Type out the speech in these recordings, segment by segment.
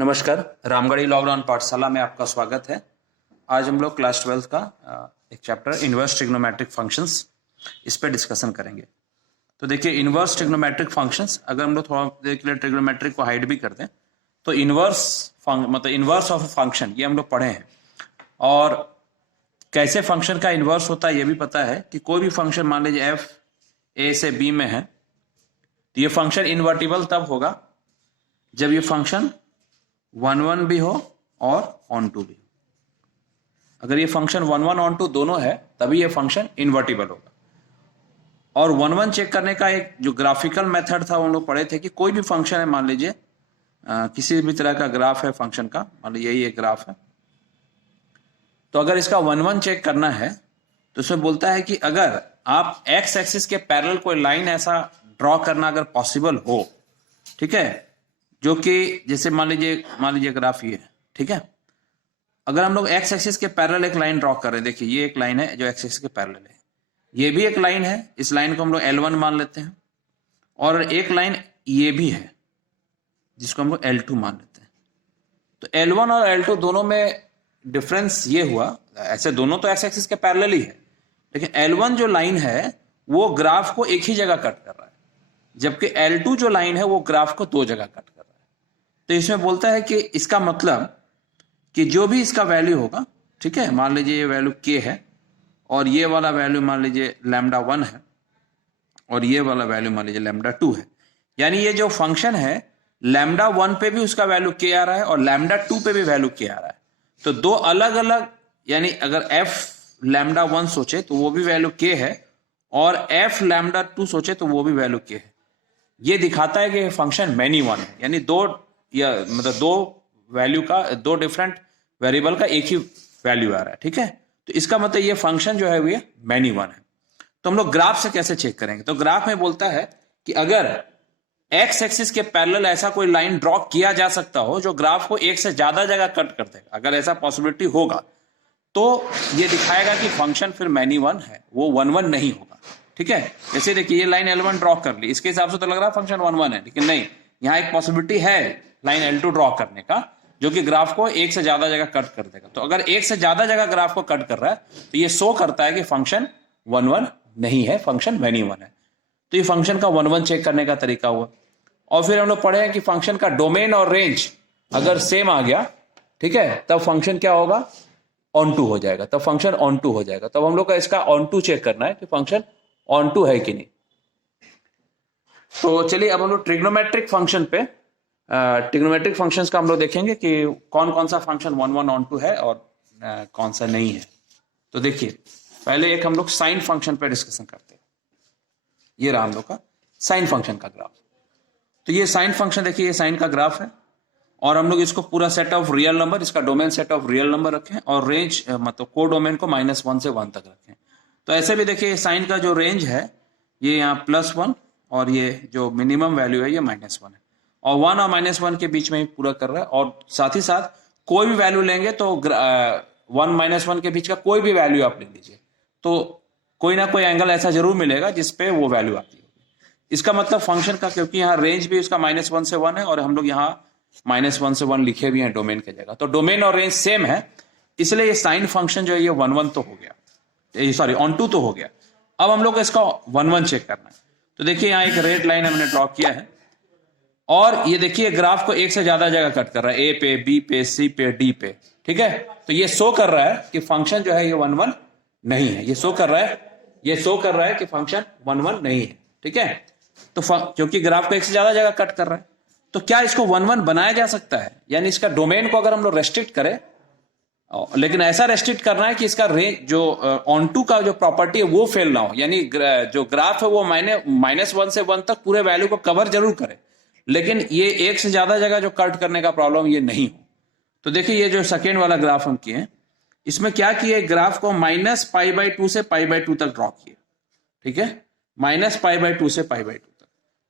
नमस्कार, रामगढ़ी लॉकडाउन पाठशाला में आपका स्वागत है। आज हम लोग क्लास 12 का एक चैप्टर इनवर्स ट्रिग्नोमेट्रिक फंक्शंस इस पे डिस्कशन करेंगे। तो देखिए इनवर्स ट्रिग्नोमेट्रिक फंक्शंस, अगर हम लोग थोड़ा देर के लिए ट्रिग्नोमेट्रिक को हाइड भी कर दें तो इनवर्स ऑफ फंक्शन ये हम लोग पढ़े हैं। और कैसे फंक्शन का इनवर्स होता है ये भी पता है कि कोई भी फंक्शन मान लीजिए एफ ए से बी में है तो ये फंक्शन इन्वर्टिबल तब होगा जब ये फंक्शन 1 भी हो और ऑन टू भी हो। अगर ये फंक्शन 1 ऑन टू दोनों है तभी ये फंक्शन इन्वर्टिबल होगा। और 1 चेक करने का एक जो ग्राफिकल मेथड था हम लोग पढ़े थे कि कोई भी फंक्शन है, मान लीजिए किसी भी तरह का ग्राफ है फंक्शन का, मान लीजिए यही एक ग्राफ है, तो अगर इसका 1 चेक करना है तो उसमें बोलता है कि अगर आप एक्स एक्सिस के पैरेलल कोई लाइन ऐसा ड्रॉ करना अगर पॉसिबल हो, ठीक है, जो कि जैसे मान लीजिए ग्राफ ये है, ठीक है, अगर हम लोग एक्स एक्सिस के पैरेलल एक लाइन ड्रॉ कर रहे हैं, देखिए ये एक लाइन है जो एक्स एक्सिस के पैरेलल है, ये भी एक लाइन है, इस लाइन को हम लोग L1 मान लेते हैं, और एक लाइन ये भी है जिसको हम लोग L2 मान लेते हैं। तो L1 और L2 दोनों में डिफरेंस ये हुआ, ऐसे दोनों तो एक्स एक्सिस के पैरेलल ही है, लेकिन L1 जो लाइन है वो ग्राफ को एक ही जगह कट कर रहा है, जबकि L2 जो लाइन है वो ग्राफ को दो जगह कट कर रहा है। तो इसमें बोलता है कि इसका मतलब कि जो भी इसका वैल्यू होगा, ठीक है, मान लीजिए ये वैल्यू k है और ये वाला वैल्यू मान लीजिए λ1 है और ये वाला वैल्यू मान लीजिए λ2 है, यानी ये जो फंक्शन है λ1 पे भी उसका वैल्यू k आ रहा है और λ2 पे भी वैल्यू k आ रहा है। तो दो अलग अलग, यानी अगर f λ1 सोचे तो वो भी वैल्यू k है और f λ2 सोचे तो वो भी वैल्यू k है। ये दिखाता है कि फंक्शन मैनी वन है, यानी दो वैल्यू का, दो डिफरेंट वेरिएबल का एक ही वैल्यू आ रहा है, ठीक है। तो इसका मतलब ये फंक्शन जो है वो मैनी वन है। तो हम लोग ग्राफ से कैसे चेक करेंगे, तो ग्राफ में बोलता है कि अगर एक्स एक्सिस के पैरेलल ऐसा कोई लाइन ड्रॉ किया जा सकता हो जो ग्राफ को एक से ज्यादा जगह कट कर देगा, अगर ऐसा पॉसिबिलिटी होगा तो ये दिखाएगा कि फंक्शन फिर मैनी वन है, वो 1 नहीं होगा, ठीक है। जैसे देखिए ये लाइन L1 ड्रॉ कर ली, इसके हिसाब से तो लग रहा है फंक्शन 1 है, लेकिन नहीं, यहाँ एक पॉसिबिलिटी है लाइन L2 ड्रॉ करने का जो कि ग्राफ को एक से ज्यादा जगह कट कर देगा। तो अगर एक से ज्यादा जगह ग्राफ को कट कर रहा है तो ये शो करता है कि फंक्शन 1 नहीं है, फंक्शन मैनी वन है। तो ये फंक्शन का 1 चेक करने का तरीका हुआ। और फिर हम लोग पढ़े हैं कि फंक्शन का डोमेन और रेंज अगर सेम आ गया, ठीक है, तब फंक्शन क्या होगा, ऑन टू हो जाएगा, तब फंक्शन ऑन टू हो जाएगा। तब हम लोग का इसका ऑन टू चेक करना है कि फंक्शन ऑन टू है कि नहीं। तो चलिए अब हम लोग ट्रिग्नोमेट्रिक फंक्शन पे, ट्रिग्नोमेट्रिक फंक्शंस का हम लोग देखेंगे कि कौन कौन सा फंक्शन 1 ऑन टू है और कौन सा नहीं है। तो देखिए पहले एक हम लोग साइन फंक्शन पे डिस्कशन करते हैं। ये रहा हम लोग का साइन फंक्शन का ग्राफ। तो ये साइन फंक्शन देखिए, ये साइन का ग्राफ है और हम लोग इसको पूरा सेट ऑफ रियल नंबर, इसका domain set of real number रखें और रेंज मतलब को डोमेन को -1 से 1 तक रखें। तो ऐसे भी देखिए साइन का जो रेंज है ये यहाँ +1 और ये जो मिनिमम वैल्यू है ये -1 है, और 1 और -1 के बीच में ही पूरा कर रहा है। और साथ ही साथ कोई भी वैल्यू लेंगे तो 1 -1 के बीच का कोई भी वैल्यू आप ले लीजिए तो कोई ना कोई एंगल ऐसा जरूर मिलेगा जिसपे वो वैल्यू आती है। इसका मतलब फंक्शन का, क्योंकि यहाँ रेंज भी उसका -1 से 1 है और हम लोग यहाँ -1 से 1 लिखे भी हैं डोमेन की जगह, तो डोमेन और रेंज सेम है, इसलिए ये साइन फंक्शन जो है ये 1 तो हो गया, सॉरी ऑन टू तो हो गया। अब हम लोग को इसका 1 चेक करना है। तो देखिए यहाँ एक रेड लाइन हमने ड्रॉ किया है और ये देखिए ग्राफ को एक से ज्यादा जगह कट कर रहा है, ए पे, बी पे, सी पे, डी पे, ठीक है। तो ये शो कर रहा है कि फंक्शन जो है ये 1 नहीं है, ये शो कर रहा है कि फंक्शन 1 नहीं है, ठीक है। तो क्योंकि ग्राफ को एक से ज्यादा जगह कट कर रहा है, तो क्या इसको 1 बनाया जा सकता है, यानी इसका डोमेन को अगर हम लोग रेस्ट्रिक्ट करें, लेकिन ऐसा रेस्ट्रिक्ट करना है कि इसका रेंज जो ऑन टू का जो प्रॉपर्टी है वो फेल ना हो, यानी जो ग्राफ है वो -1 से 1 तक पूरे वैल्यू को कवर जरूर करे, लेकिन ये एक से ज्यादा जगह जो कट करने का प्रॉब्लम ये नहीं हो। तो देखिए ये जो सेकेंड वाला ग्राफ हम किए, इसमें क्या किए, ग्राफ को -π/2 से π/2 तक ड्रॉ किए, ठीक है, -π/2 से π/2 तक।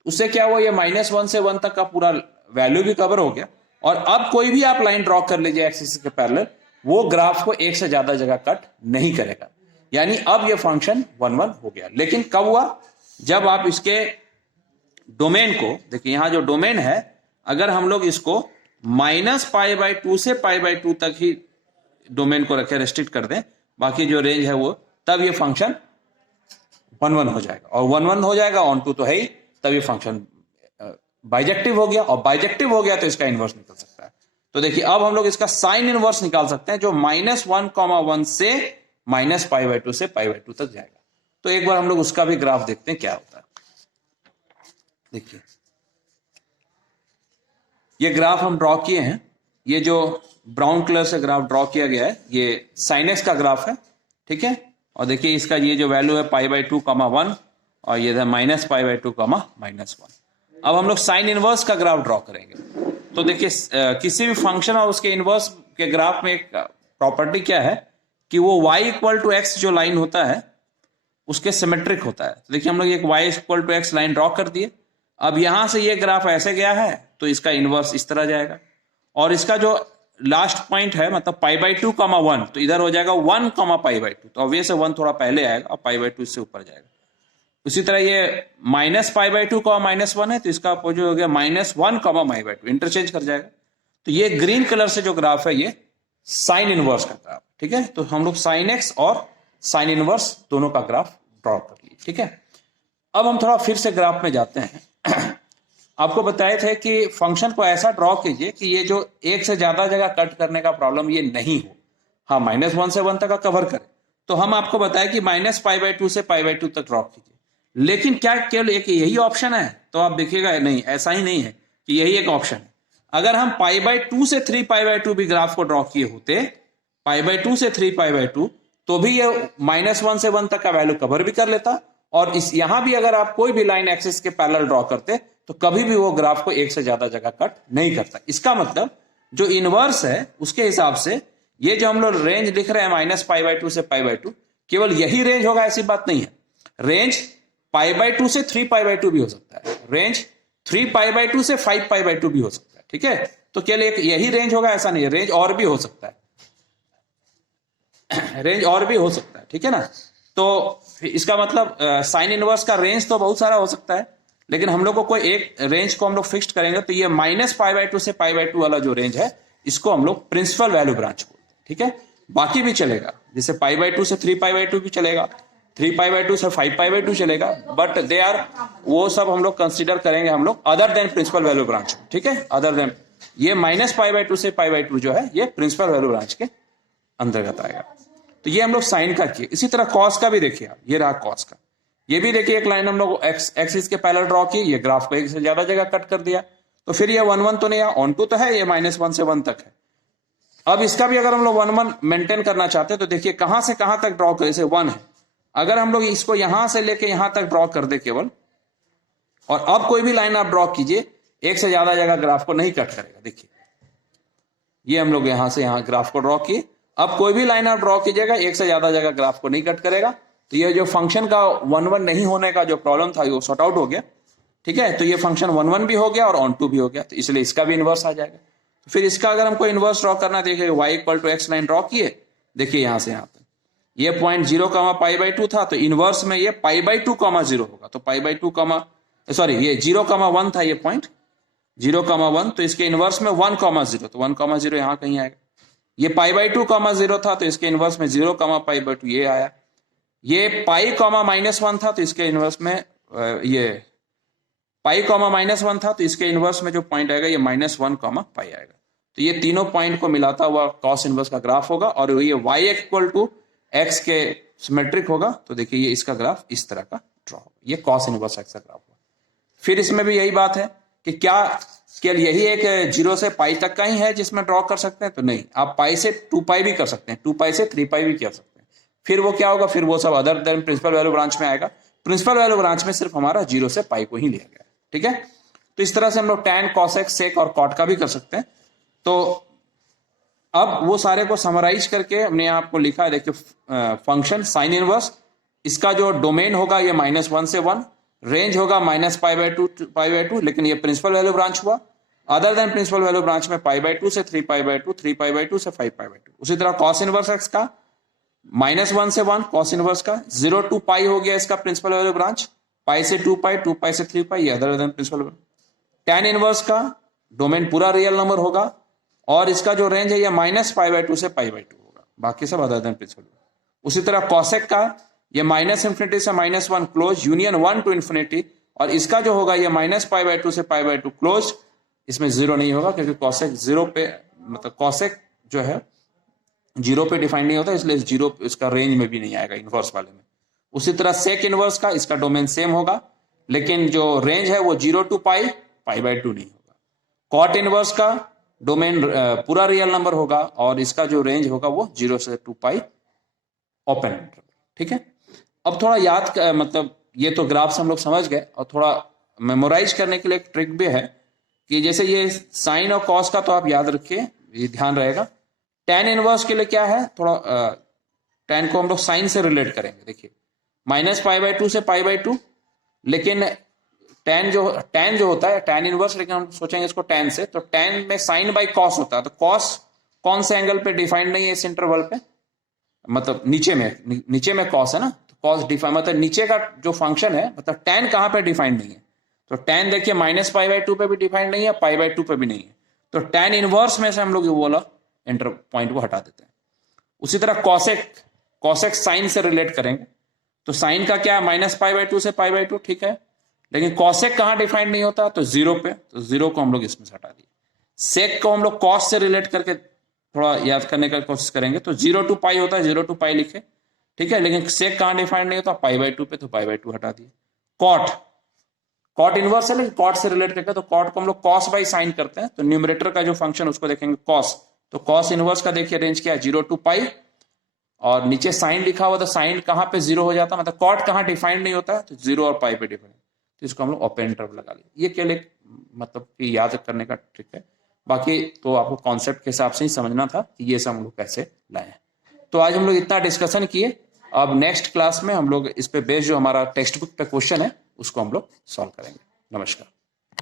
उससे क्या हुआ, ये -1 से 1 तक का पूरा वैल्यू भी कवर हो गया। और अब कोई भी आप लाइन ड्रॉ कर लीजिए एक्सिस के पैरेलल, वो ग्राफ को एक से ज्यादा जगह कट नहीं करेगा, यानी अब ये फंक्शन 1 हो गया। लेकिन कब हुआ, जब आप इसके डोमेन को देखिए, यहां जो डोमेन है अगर हम लोग इसको -π/2 से π/2 तक ही डोमेन को रखे, रेस्ट्रिक्ट कर दें, बाकी जो रेंज है वो, तब ये फंक्शन 1 1 हो जाएगा, और 1 1 हो जाएगा, ऑन टू तो है ही, तब ये फंक्शन बाइजेक्टिव हो गया, और बाइजेक्टिव हो गया तो इसका इनवर्स निकल सकता है। तो देखिए अब हम लोग इसका साइन इनवर्स निकाल सकते हैं, जो -1,1 से -π/2 से π/2 तक जाएगा। तो एक बार हम लोग उसका भी ग्राफ देखते हैं क्या होता है। देखिए ये ग्राफ हम ड्रॉ किए हैं, ये जो ब्राउन कलर से ग्राफ ड्रॉ किया गया है ये sin x का ग्राफ है, ठीक है। और देखिए इसका ये जो वैल्यू है π/2, 1 और ये है -π/2, -1। अब हम लोग साइन इनवर्स का ग्राफ ड्रॉ करेंगे। तो देखिए किसी भी फंक्शन और उसके इनवर्स के ग्राफ में एक प्रॉपर्टी क्या है कि वो y = x जो लाइन होता है उसके सिमेट्रिक होता है। तो देखिए हम लोग एक y = x लाइन ड्रॉ कर दिए। अब यहां से ये ग्राफ ऐसे गया है तो इसका इनवर्स इस तरह जाएगा, और इसका जो लास्ट पॉइंट है मतलब π/2, 1 तो इधर हो जाएगा 1, π/2। तो ऑब्वियस है 1 थोड़ा पहले आएगा और π/2 इससे ऊपर जाएगा। उसी तरह ये -π/2, -1 है तो इसका अपोजिट हो गया -1, π/2, इंटरचेंज कर जाएगा। तो ये ग्रीन कलर से जो ग्राफ है ये साइन इनवर्स का ग्राफ, ठीक है। तो हम लोग sin x और साइन इनवर्स दोनों का ग्राफ ड्रॉ कर लिए, ठीक है। अब हम थोड़ा फिर से ग्राफ में जाते हैं। आपको बताए थे कि फंक्शन को ऐसा ड्रॉ कीजिए कि ये जो एक से ज्यादा जगह कट करने का प्रॉब्लम ये नहीं हो, हाँ -1 से 1 तक का कवर करे। तो हम आपको बताए कि -π/2 से π/2 तक ड्रॉ कीजिए, लेकिन क्या केवल एक यही ऑप्शन है? तो आप देखिएगा नहीं, ऐसा ही नहीं है कि यही एक ऑप्शन है। अगर हम π/2 से 3π/2 भी ग्राफ को ड्रॉ किए होते, π/2 से 3π/2, तो भी ये -1 से 1 तक का वैल्यू कवर भी कर लेता, और इस यहां भी अगर आप कोई भी लाइन एक्सिस के पैरेलल ड्रॉ करते तो कभी भी वो ग्राफ को एक से ज्यादा जगह कट नहीं करता। इसका मतलब जो इनवर्स है उसके हिसाब से ये जो हम लोग रेंज लिख रहे हैं -π/2 से π/2, केवल यही रेंज होगा ऐसी बात नहीं है। रेंज π/2 से 3π/2 भी हो सकता है, रेंज 3π/2 से 5π/2 भी हो सकता है, ठीक है। तो केवल एक यही रेंज होगा ऐसा नहीं है, रेंज और भी हो सकता है, रेंज और भी हो सकता है, ठीक है ना। तो इसका मतलब साइन इनवर्स का रेंज तो बहुत सारा हो सकता है, लेकिन हम लोग को कोई एक रेंज को हम लोग फिक्स करेंगे। तो ये -π/2 से π/2 वाला जो रेंज है इसको हम लोग प्रिंसिपल वैल्यू ब्रांच बोलते हैं, ठीक है। बाकी भी चलेगा, जैसे π/2 से 3π/2 भी चलेगा, 3π/2 से 5π/2 चलेगा, बट दे आर, वो सब हम लोग कंसिडर करेंगे हम लोग other than principal value branch, ठीक है। अदर देन ये -π/2 से π/2 जो है ये प्रिंसिपल वैल्यू ब्रांच के अंतर्गत आएगा। तो ये हम लोग साइन का किए। इसी तरह कॉस का भी देखिए, ये रहा कॉस का, ये भी देखिए एक लाइन हम लोग एक्सिस के पैरेलल ड्रॉ की, ये ग्राफ को एक से ज्यादा जगह कट कर दिया, तो फिर ये 1 1 तो नहीं है, ऑन टू तो है, ये -1 से 1 तक है। अब इसका भी अगर हम लोग 1 1 मेंटेन करना चाहते हैं तो देखिए कहां से कहां तक ड्रॉ करें, जैसे 1 है, अगर हम लोग इसको यहां से लेके यहां तक ड्रॉ कर दे केवल, और अब कोई भी लाइन आप ड्रॉ कीजिए एक से ज्यादा जगह ग्राफ को नहीं कट करेगा। देखिए ये हम लोग यहां से यहां ग्राफ को ड्रॉ किए, अब कोई भी लाइन आप ड्रॉ कीजिएगा एक से ज्यादा जगह ग्राफ को नहीं कट करेगा। तो ये जो फंक्शन का 1 1 नहीं होने का जो प्रॉब्लम था वो सॉर्ट आउट हो गया, ठीक है। तो ये फंक्शन 1 1 भी हो गया और ऑन टू भी हो गया, तो इसलिए इसका भी इनवर्स आ जाएगा। तो फिर इसका अगर हमको इनवर्स ड्रॉ करना, देखिए y = x लाइन ड्रॉ किए, देखिए यहां से यहां तक ये पॉइंट 0, π/2 था, तो इनवर्स में ये π/2, 0 होगा। तो π/2 सॉरी ये 0, 1 था ये पॉइंट 0, 1, तो इसके इनवर्स में 1, 0, तो 1, 0 यहां कहीं आएगा। ये π/2, 0 था, तो इसके इनवर्स में 0, π/2 ये आया। ये पाई, -1 था, तो इसके इनवर्स में ये पाई, -1 था, तो इसके इनवर्स में जो पॉइंट आएगा ये -1, पाई आएगा। तो ये तीनों पॉइंट को मिलाता हुआ कॉस इनवर्स का ग्राफ होगा, और ये y = x के सिमेट्रिक होगा। तो देखिए ये इसका ग्राफ इस तरह का ड्रॉ होगा, ये कॉस इनवर्स x का ग्राफ होगा। फिर इसमें भी यही बात है कि क्या केवल यही एक 0 से पाई तक का ही है जिसमें ड्रॉ कर सकते हैं? तो नहीं, आप पाई से 2π भी कर सकते हैं, 2π से 3π भी कर सकते हैं। फिर वो क्या होगा, फिर वो सब other than principal value branch में आएगा। प्रिंसिपल वैल्यू ब्रांच में सिर्फ हमारा 0 से पाई को ही लिया गया, ठीक है। तो इस तरह से हम लोग tan, cos x, sec और cot का भी कर सकते हैं। तो अब वो सारे को समराइज करके हमने यहाँ आपको लिखा है, देखिए फंक्शन साइन इनवर्स, इसका जो डोमेन होगा ये -1 से 1, रेंज होगा -π/2 to π/2, लेकिन ये प्रिंसिपल वैल्यू ब्रांच हुआ। Other than principal value branch में π/2 से 3π/2, 3π/2 से 5π/2। उसी तरह कॉस इनवर्स x का -1 से 1, कॉस इनवर्स का 0 to पाई हो गया इसका प्रिंसिपल वैल्यू ब्रांच, पाई से 2π, 2π से 3π, ये other than principal. tan inverse का डोमेन पूरा रियल नंबर होगा और इसका जो रेंज है ये -π/2 से π/2 होगा, बाकी सब अदर देन प्रिंसिपल। उसी तरह कॉसेक का ये -∞ से -1 क्लोज यूनियन 1 to ∞, और इसका जो होगा ये -π/2 से π/2 क्लोज, इसमें 0 नहीं होगा क्योंकि कॉसेक 0 पे, मतलब कॉसेक जो है 0 पे डिफाइन नहीं होता, इसलिए 0 इसका रेंज में भी नहीं आएगा इनवर्स वाले में। उसी तरह सेक इनवर्स का इसका डोमेन सेम होगा, लेकिन जो रेंज है वो 0 to π, π/2 नहीं होगा। कॉट इनवर्स का डोमेन पूरा रियल नंबर होगा और इसका जो रेंज होगा वो 0 से 2 π ओपन इंटरवल। ठीक है, अब थोड़ा याद मतलब ये तो ग्राफ्स हम लोग समझ गए, और थोड़ा मेमोराइज करने के लिए एक ट्रिक भी है कि जैसे ये साइन और कॉस का तो आप याद रखिए, ये ध्यान रहेगा। tan इनवर्स के लिए क्या है, थोड़ा tan को हम लोग साइन से रिलेट करेंगे। देखिए -π/2 से π/2, लेकिन tan जो होता है tan इनवर्स, लेकिन हम सोचेंगे इसको tan से, तो tan में साइन बाई कॉस होता है, तो कॉस कौन से एंगल पे डिफाइंड नहीं है इस इंटरवल पे, मतलब नीचे में कॉस है ना, तो कॉस डिफाइन मतलब नीचे का जो फंक्शन है, मतलब tan कहां पे डिफाइंड नहीं है, तो tan देखिए -π/2 पे भी डिफाइंड नहीं है, π/2 पे भी नहीं है, तो tan इनवर्स में से हम लोग ये बोला इंटर पॉइंट को हटा देते हैं। उसी तरह कॉसेक साइन से रिलेट करेंगे, तो साइन का क्या है -π/2 से π/2, ठीक है, लेकिन कॉसेक कहां डिफाइंड नहीं होता, तो 0 पे, तो 0 को हम लोग इसमें से हटा दिए। सेक को हम लोग कॉस से रिलेट करके थोड़ा याद करने का कोशिश करेंगे, तो 0 to π होता है, 0 to π लिखे, ठीक है, लेकिन सेक कहां डिफाइंड नहीं होता, π/2 पे, तो π/2 हटा दिए। कॉट इनवर्स है, लेकिन कॉट से रिलेट करके, तो कॉट को हम लोग कॉस बाई साइन करते हैं, तो न्यूमरेटर का जो फंक्शन उसको देखेंगे कॉस, तो कॉस इनवर्स का देखिए रेंज क्या है 0 to π, और नीचे साइन लिखा हुआ, तो साइन कहां पे 0 हो जाता है, मतलब कॉट कहां डिफाइंड नहीं होता है, तो 0 और π पे डिफाइंड, तो इसको हम लोग ओपन इंटरवल लगा लिए। ये केवल मतलब कि याद करने का ट्रिक है, बाकी तो आपको कॉन्सेप्ट के हिसाब से ही समझना था कि ये सब हम लोग कैसे लाए। तो आज हम लोग इतना डिस्कशन किए, अब नेक्स्ट क्लास में हम लोग इस पे बेस्ड जो हमारा टेक्स्ट बुक पे क्वेश्चन है उसको हम लोग सॉल्व करेंगे। नमस्कार।